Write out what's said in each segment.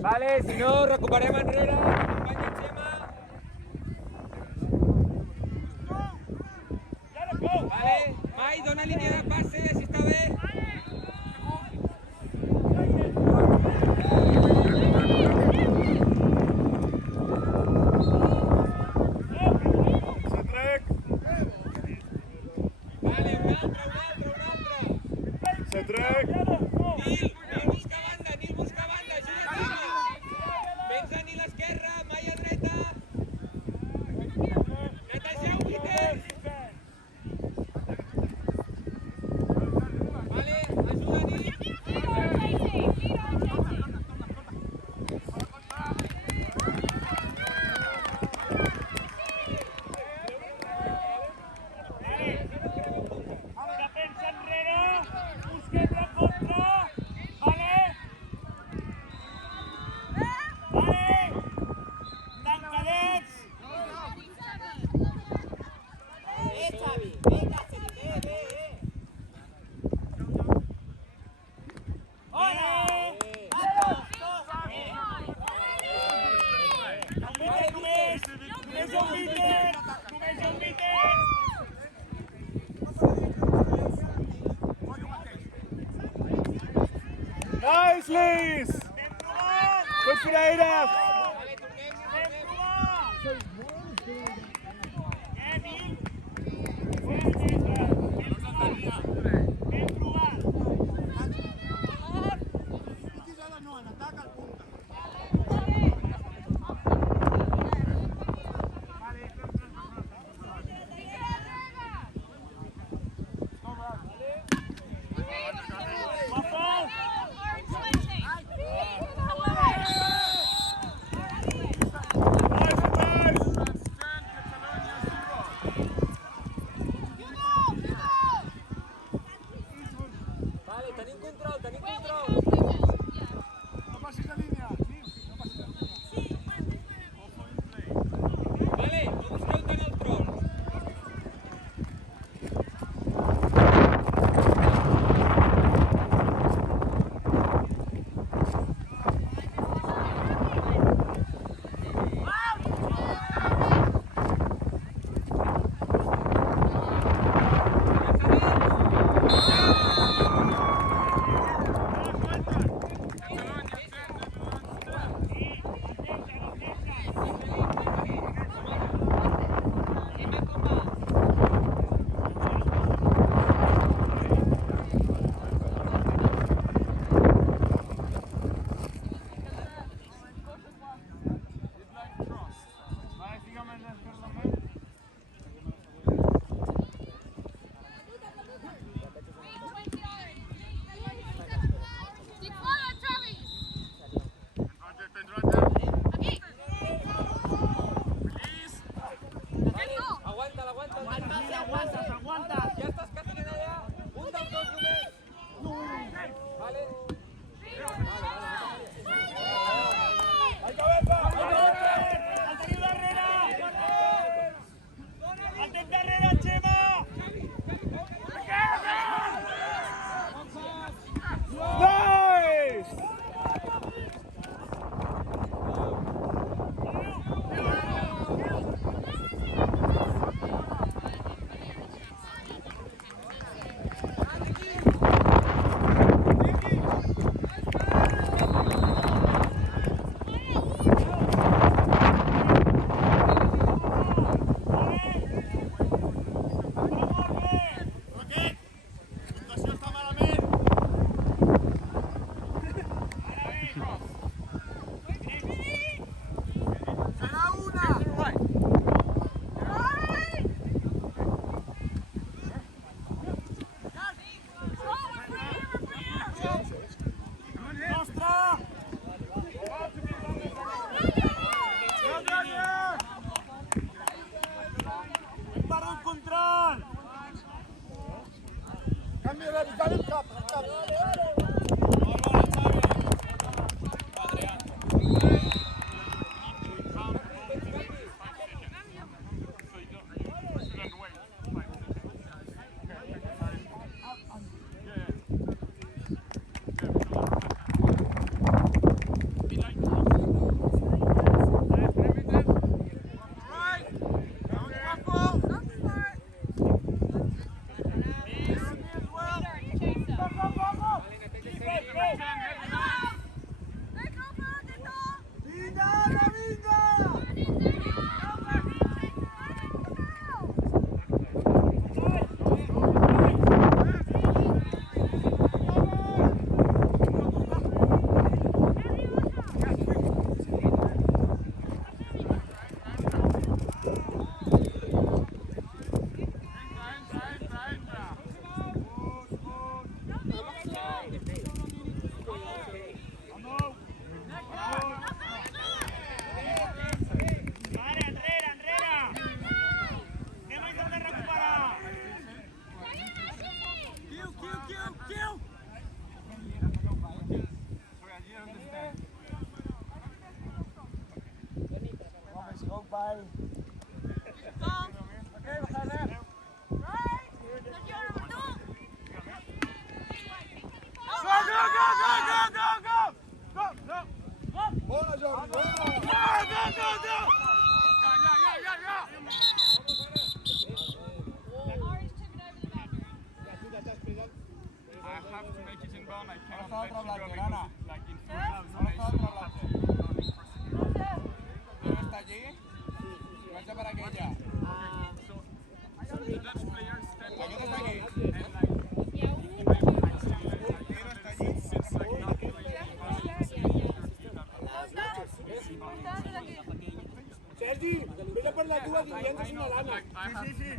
Vale, si no, recuperem enrere. Acompanya Xema. Vale, Mai, dona línia de passe, si està bé. Vale, un altre. Cedric! Nil busca banda, ajuda. Vens a Nil a l'esquerra, Mai a dreta. Netegeu, Guiter. Vale, ajuda Nil. Nice, Lies! Goed verdedigd! Ahora está otro blanco, Ana. Ahora está otro blanco. ¿Pero está allí? Marcha para aquella. ¿La que está aquí? Sergi, vete per la cua dient una lana. Sí, sí, sí.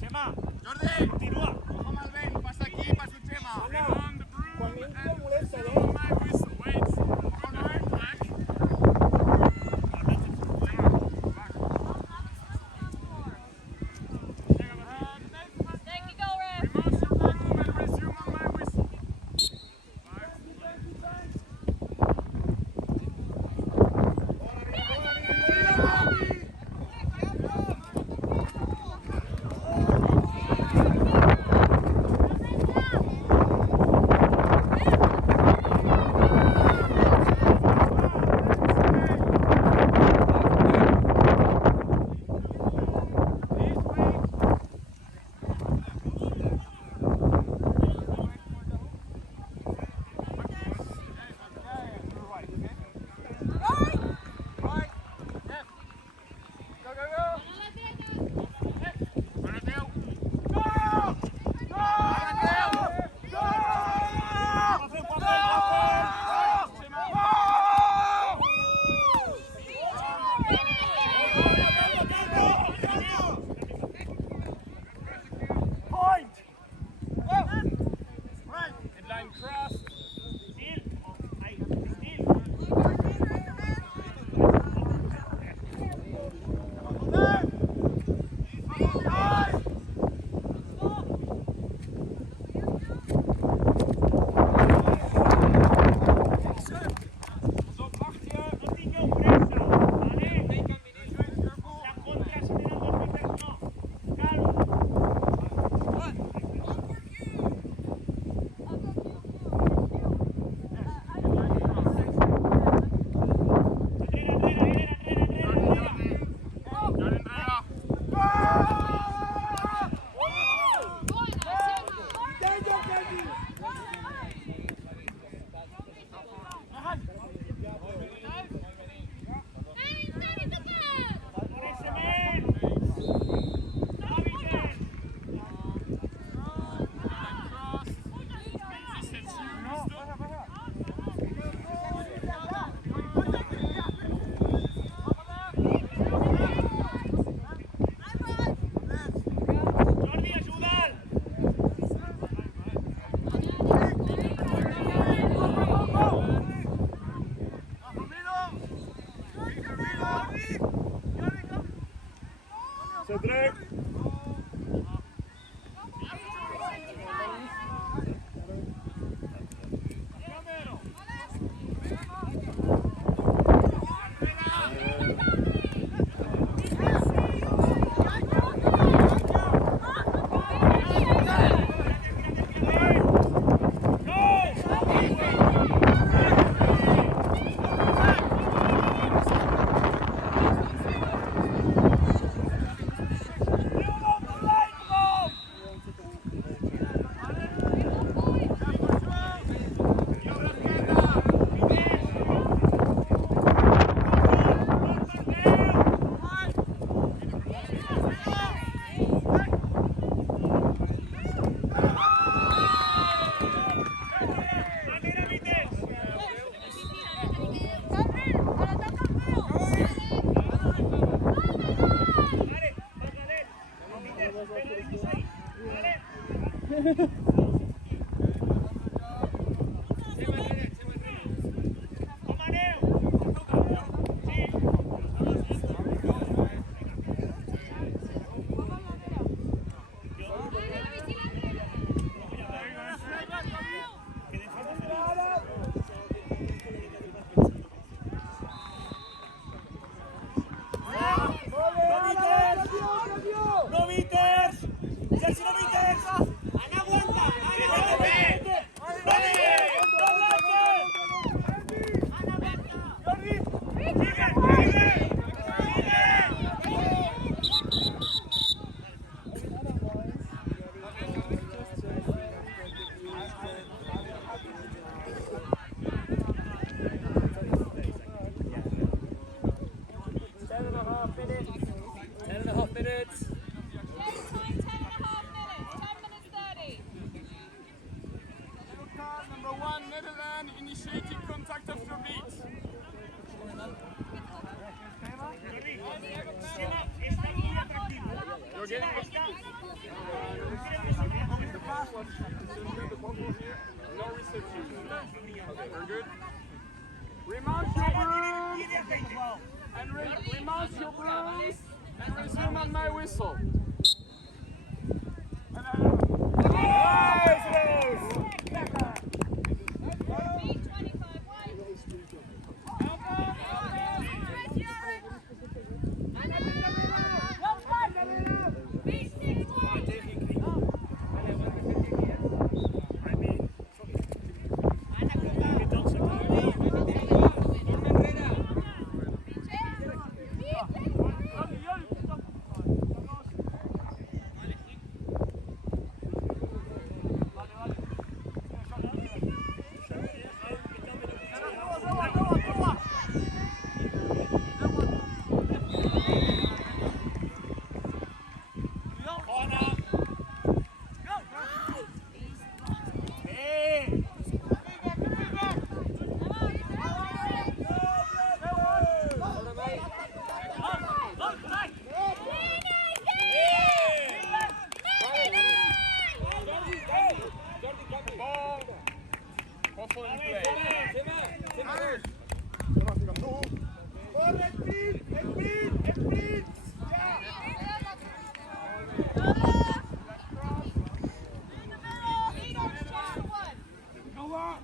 Xema, Jordi, continua. Ojo amb el vent, passa aquí, passa un Xema. Anna, quan ningú la molesta, no? Cedric. The pass was the bubble here. No reception. Okay, we're good. Remount your brooms and resume on my whistle. Corre, sprint! ¡Ya!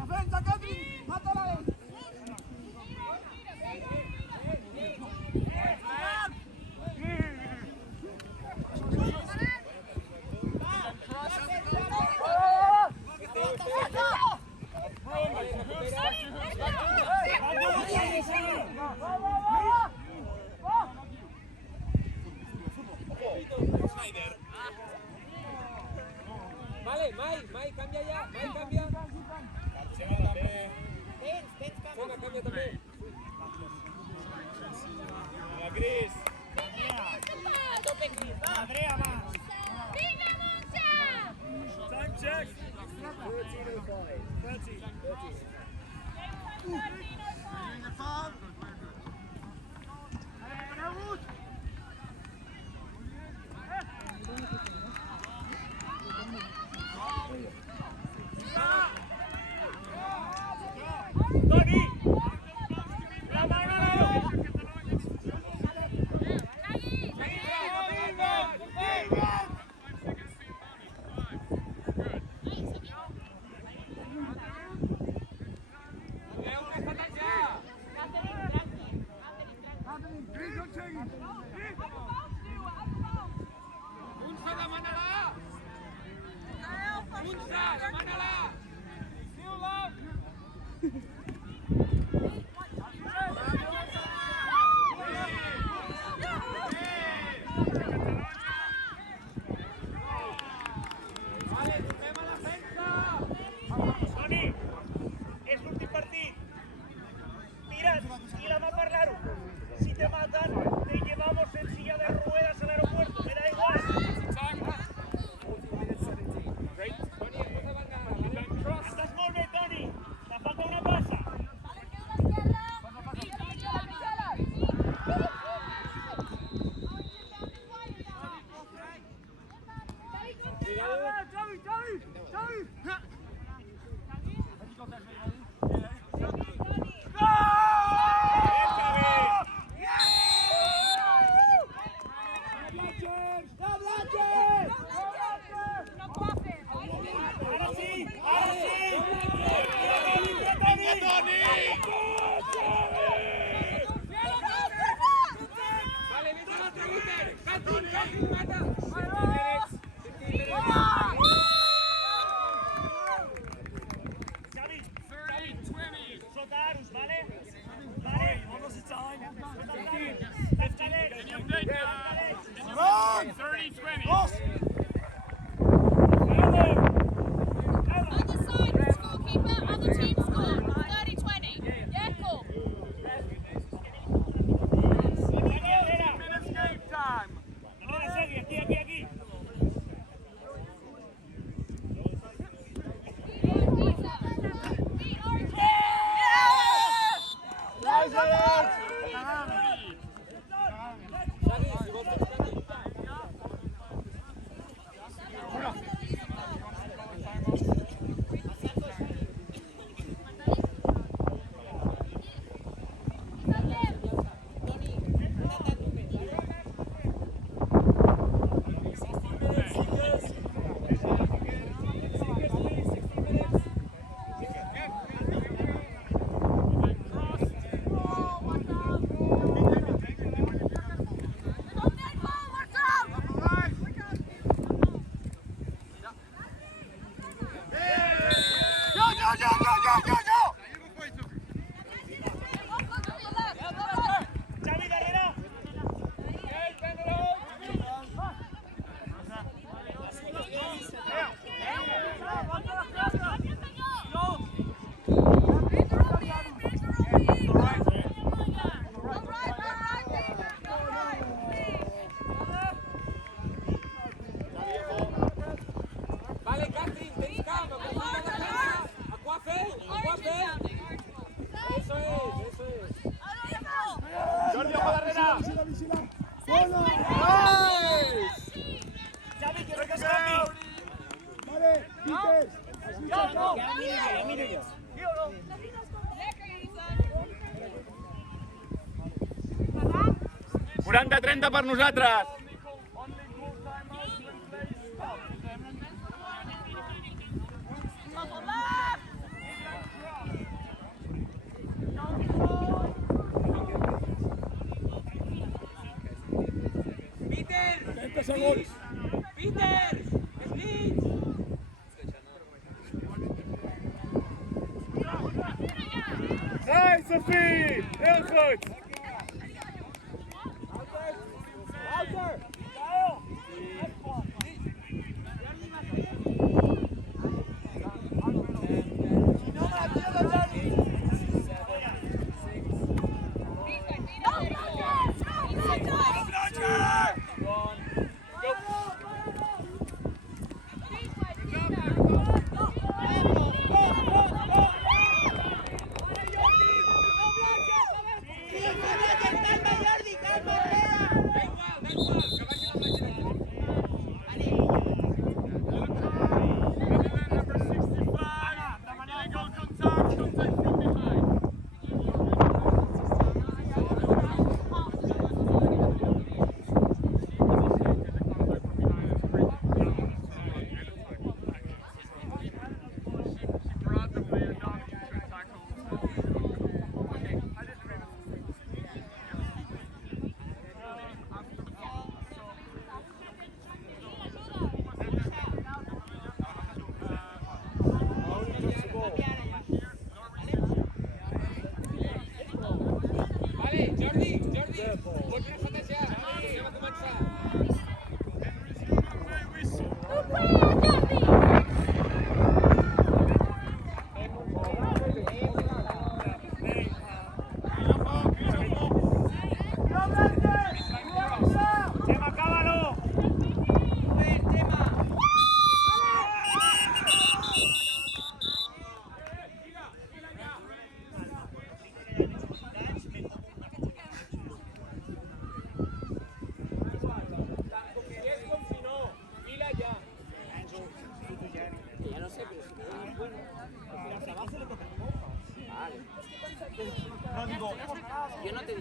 Defensa, Catri, mátala. Vale, Mai, cambia ya, Mai, cambia. Juega, cambia también. La Gris. Andrea más. Time check. 13:05. 30. Tony, la mano. Unsa, Damanala! Unsa, Damanala! Toni, és l'últim partit. Mira't, i la mà per l'aro. Si te matan, te llevamos en silla de ruedas al aeropuerto. Me da igual. Estàs molt bé, Toni. Te falta una passa. Ara sí, ara sí. Vale, vete a la otra, Víctor. Catri, mata. minuts. Sí o no? 40-30 per nosaltres. Peter! 30 segons. Peter! Slits! Hey, Sophie! Heel goed! Da igual, que vagi la platja de Vale, Jordi, pots resetejar. Anem a començar. Chema, cábalo. Si és com si no, fila ja. Que ya no sé, pero si queda bien bueno. Al final se va a hacer lo que te. Vale. No digo, Yo no te